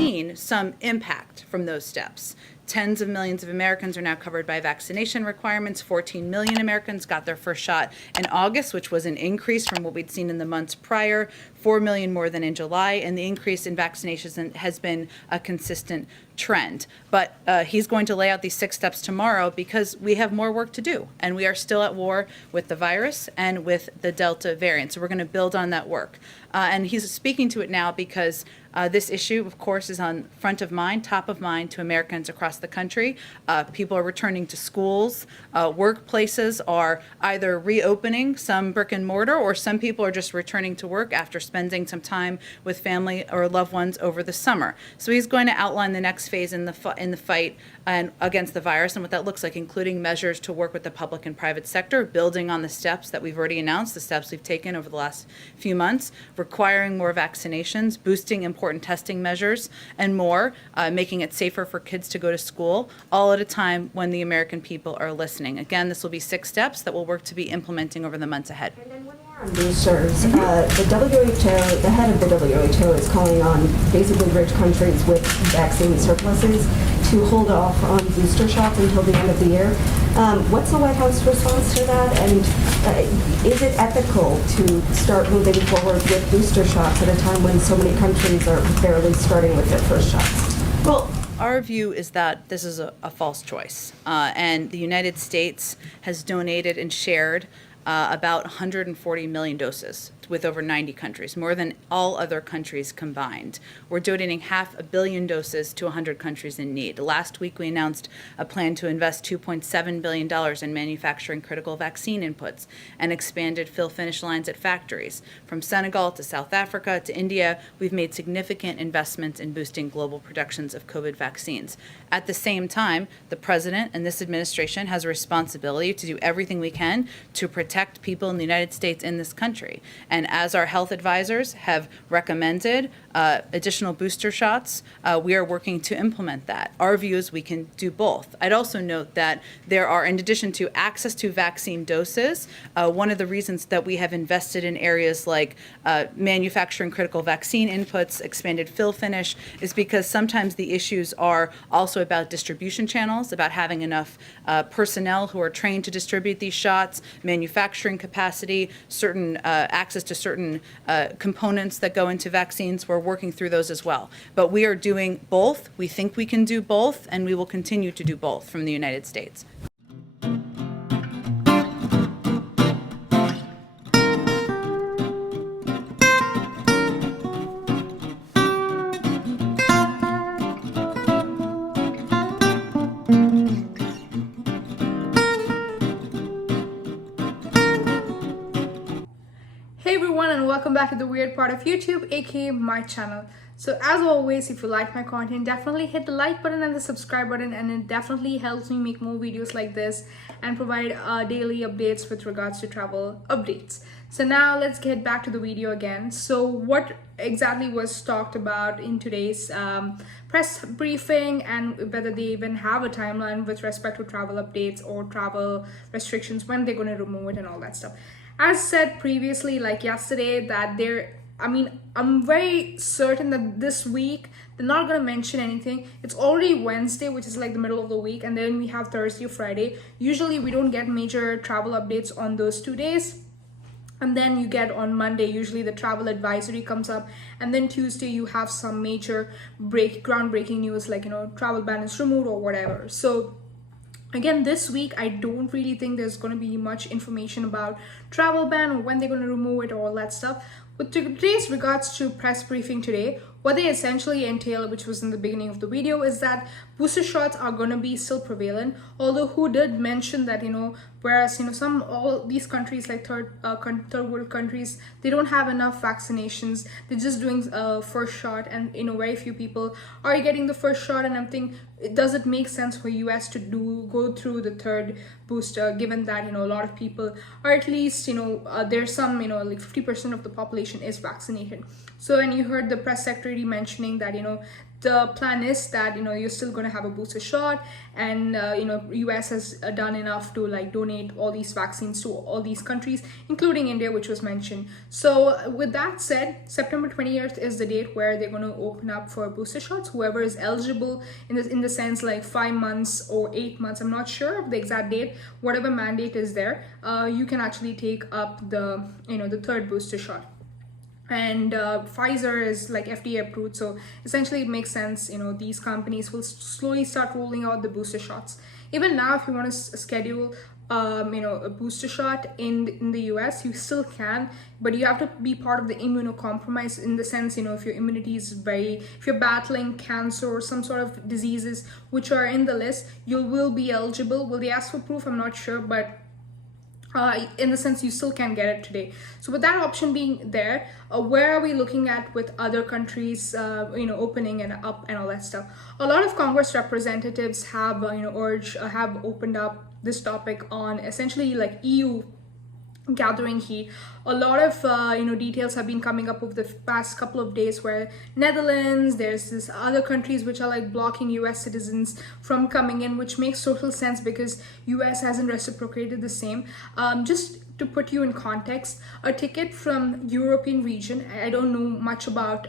seen some impact from those steps. Tens of millions of Americans are now covered by vaccination requirements. 14 million Americans got their first shot in August, which was an increase from what we'd seen in the months prior, 4 million more than in July, and the increase in vaccinations has been a consistent trend. But he's going to lay out these 6 steps tomorrow because we have more work to do, and we are still at war with the virus and with the Delta variant. So we're going to build on that work. And he's speaking to it now because this issue, of course, is on front of mind, top of mind to Americans across the country. People are returning to schools. Workplaces are either reopening, some brick and mortar, or some people are just returning to work after spending some time with family or loved ones over the summer. So he's going to outline the next phase in the fight and against the virus and what that looks like, including measures to work with the public and private sector, building on the steps that we've already announced, the steps we've taken over the last few months, requiring more vaccinations, boosting important testing measures, and more, making it safer for kids to go to school, all at a time when the American people are listening. Again, this will be 6 steps that we'll work to be implementing over the months ahead. And then one more on boosters. The WHO, the head of the WHO is calling on basically rich countries with vaccine surpluses to hold off on booster shots until the end of the year. What's the White House response to that? And is it ethical to start moving forward with booster shots at a time when so many countries are barely starting with their first shots? Well, our view is that this is a false choice. And the United States has donated and shared about 140 million doses with over 90 countries, more than all other countries combined. We're donating 500 million doses to 100 countries in need. Last week, we announced a plan to invest $2.7 billion in manufacturing critical vaccine inputs and expanded fill-finish lines at factories. From Senegal to South Africa to India, we've made significant investments in boosting global productions of COVID vaccines. At the same time, the president and this administration has a responsibility to do everything we can to protect people in the United States in this country. And as our health advisors have recommended additional booster shots, we are working to implement that. Our view is we can do both. I'd also note that there are, in addition to access to vaccine doses, one of the reasons that we have invested in areas like manufacturing critical vaccine inputs, expanded fill finish, is because sometimes the issues are also about distribution channels, about having enough personnel who are trained to distribute these shots, manufacturing capacity, certain access to certain components that go into vaccines. We're working through those as well. But we are doing both. We think we can do both, and we will continue to do both from the United States. Hey everyone, and welcome back to the weird part of YouTube, aka my channel. So as always, if you like my content, definitely hit the like button and the subscribe button, and it definitely helps me make more videos like this and provide daily updates with regards to travel updates. So now let's get back to the video again. So what exactly was talked about in today's press briefing, and whether they even have a timeline with respect to travel updates or travel restrictions, when they're going to remove it and all that stuff. As said previously, like yesterday, that I'm very certain that this week they're not going to mention anything. It's already Wednesday, which is like the middle of the week, and then we have Thursday or Friday. Usually we don't get major travel updates on those 2 days. And then you get on Monday, usually the travel advisory comes up, and then Tuesday you have some major groundbreaking news, like, travel ban is removed or whatever. So again, this week, I don't really think there's going to be much information about travel ban or when they're going to remove it or all that stuff. With today's regards to press briefing today, what they essentially entail, which was in the beginning of the video, is that booster shots are going to be still prevalent. Although who did mention that, whereas, all these countries like third world countries, they don't have enough vaccinations. They're just doing first shot, and, very few people are getting the first shot. And I'm thinking, does it make sense for US to go through the third booster, given that, a lot of people, or at least, there's some, like 50% of the population is vaccinated. So, and you heard the press secretary mentioning that, the plan is that you're still going to have a booster shot, and US has done enough to like donate all these vaccines to all these countries, including India, which was mentioned. So with that said, September 20th is the date where they're going to open up for booster shots. Whoever is eligible in the sense like 5 months or 8 months, I'm not sure of the exact date, whatever mandate is there, you can actually take up the the third booster shot. And Pfizer is like FDA approved, so essentially it makes sense. These companies will slowly start rolling out the booster shots. Even now, if you want to schedule a booster shot in the US, you still can, but you have to be part of the immunocompromised, in the sense, if your immunity is if you're battling cancer or some sort of diseases which are in the list, you will be eligible. Will they ask for proof? I'm not sure, but in the sense you still can get it today. So with that option being there, where are we looking at with other countries opening and up and all that stuff? A lot of Congress representatives have have opened up this topic on essentially like EU gathering heat. A lot of details have been coming up over the past couple of days, where Netherlands, there's this other countries which are like blocking US citizens from coming in, which makes total sense because US hasn't reciprocated the same. Just to put you in context, a ticket from European region, I don't know much about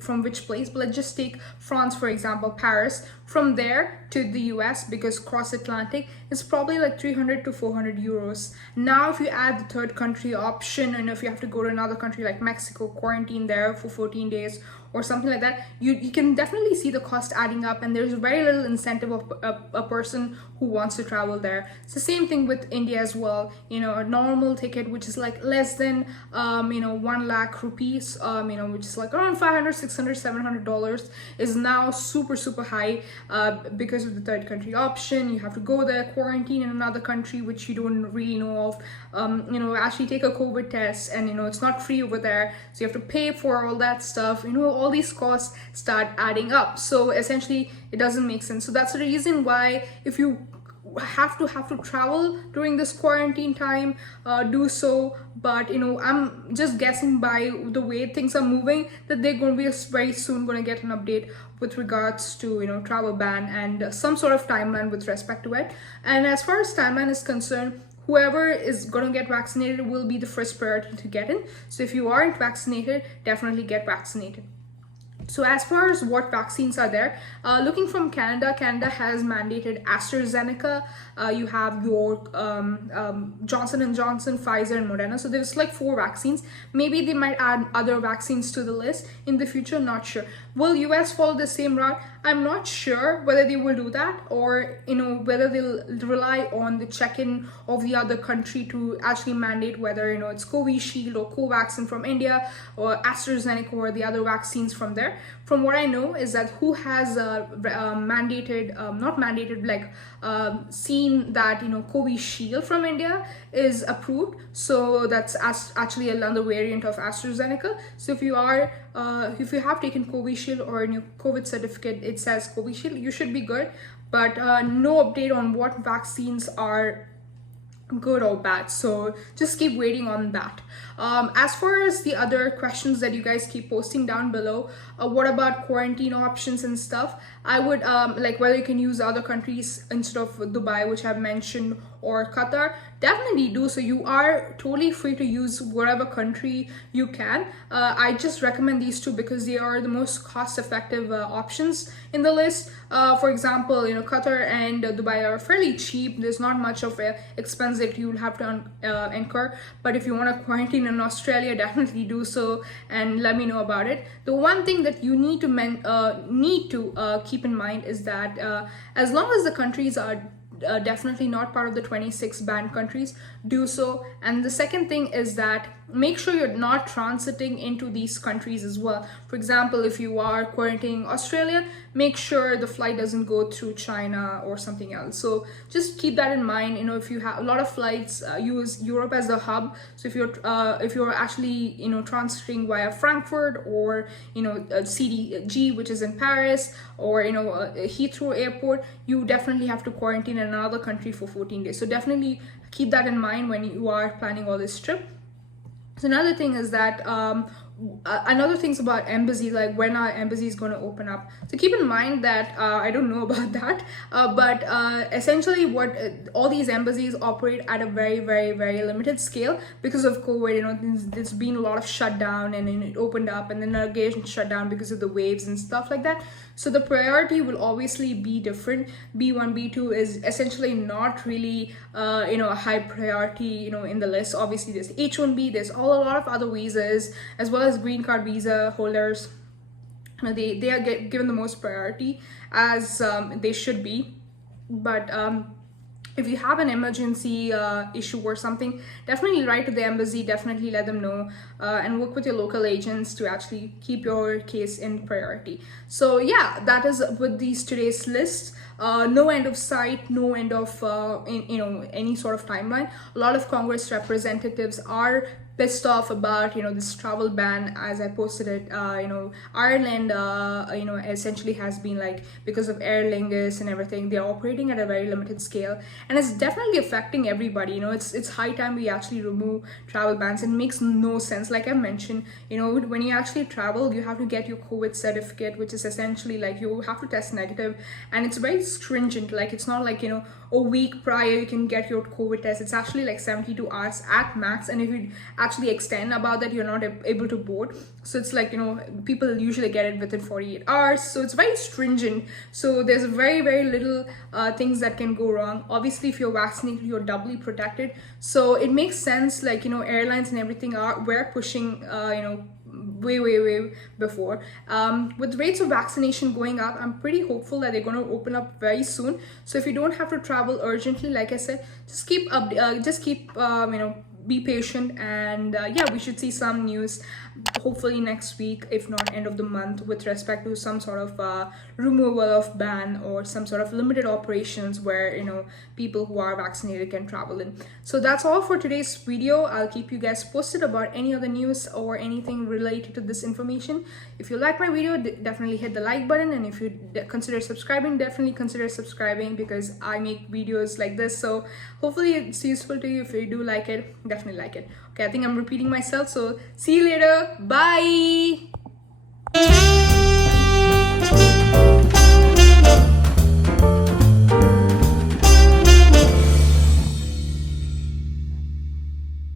from which place, but let's just take France for example, Paris, from there to the US, because cross Atlantic, is probably like 300 to 400 euros. Now if you add the third country option, and if you have to go to another country like Mexico, quarantine there for 14 days or something like that, you can definitely see the cost adding up, and there's very little incentive of a person who wants to travel there. It's the same thing with India as well. A normal ticket which is like less than 1 lakh rupees, which is like around 500, 600, 700 dollars, is now super high because of the third country option. You have to go there, quarantine in another country which you don't really know of, actually take a COVID test, and it's not free over there, so you have to pay for all that stuff. All these costs start adding up, so essentially it doesn't make sense. So that's the reason why, if you have to travel during this quarantine time, do so. But I'm just guessing by the way things are moving that they're going to be very soon going to get an update with regards to travel ban and some sort of timeline with respect to it. And as far as timeline is concerned, whoever is going to get vaccinated will be the first priority to get in. So if you aren't vaccinated, definitely get vaccinated. So as far as what vaccines are there, looking from Canada has mandated AstraZeneca. You have your Johnson & Johnson, Pfizer, and Moderna. So there's like 4 vaccines. Maybe they might add other vaccines to the list in the future, not sure. Will US follow the same route? I'm not sure whether they will do that, or whether they'll rely on the check-in of the other country to actually mandate whether it's Covishield or Covaxin from India, or AstraZeneca, or the other vaccines from there. From what I know is that who has seen that Covishield from India is approved, so that's actually another variant of AstraZeneca. So if you have taken Covishield, or in your COVID certificate it says Covishield, you should be good. But no update on what vaccines are good or bad, so just keep waiting on that. As far as the other questions that you guys keep posting down below, what about quarantine options and stuff, I would like whether you can use other countries instead of Dubai, which I've mentioned, or Qatar, definitely do so. You are totally free to use whatever country you can. I just recommend these 2 because they are the most cost-effective options in the list. For example, Qatar and Dubai are fairly cheap. There's not much of an expense that you'll have to incur. But if you want to quarantine in Australia, definitely do so and let me know about it. The one thing that you need to keep in mind is that as long as the countries are definitely not part of the 26 banned countries, do so. And the second thing is that make sure you're not transiting into these countries as well. For example, if you are quarantining Australia, make sure the flight doesn't go through China or something else. So just keep that in mind. If you have a lot of flights, use Europe as the hub. So if you're actually transiting via Frankfurt, or CDG, which is in Paris, or Heathrow Airport, you definitely have to quarantine in another country for 14 days. So definitely keep that in mind when you are planning all this trip. So another thing is that another things about embassies, like when our embassy is going to open up. So keep in mind that I don't know about that, but essentially what all these embassies operate at a very, very, very limited scale because of COVID. You know, there's been a lot of shutdown, and then it opened up, and then again shut down because of the waves and stuff like that. So the priority will obviously be different. B1, B2 is essentially not really, a high priority, in the list. Obviously, there's H1B, there's a lot of other visas, as well as green card visa holders. They are given the most priority, as they should be. But if you have an emergency issue or something, definitely write to the embassy, definitely let them know, and work with your local agents to actually keep your case in priority. So yeah, that is with these today's list. No end of sight, no end of any sort of timeline. A lot of Congress representatives are pissed off about this travel ban, as I posted it. Ireland essentially has been, like, because of Aer Lingus and everything, they're operating at a very limited scale, and it's definitely affecting everybody. It's high time we actually remove travel bans. It makes no sense. Like I mentioned, when you actually travel, you have to get your COVID certificate, which is essentially like you have to test negative, and it's very stringent. Like, it's not like a week prior you can get your COVID test. It's actually like 72 hours at max, and if you actually extend about that, you're not able to board. So it's like, people usually get it within 48 hours, so it's very stringent. So there's very, very little things that can go wrong. Obviously, if you're vaccinated, you're doubly protected, so it makes sense. Like, airlines and everything we're pushing way before. With rates of vaccination going up, I'm pretty hopeful that they're going to open up very soon. So if you don't have to travel urgently, like I said, just keep be patient, and yeah, we should see some news hopefully next week, if not end of the month, with respect to some sort of removal of ban or some sort of limited operations where people who are vaccinated can travel in. So that's all for today's video. I'll keep you guys posted about any other news or anything related to this information. If you like my video, definitely hit the like button, and if you consider subscribing, definitely consider subscribing, because I make videos like this, so hopefully it's useful to you. If you do like it, definitely like it. Okay, I think I'm repeating myself, so see you later. Bye.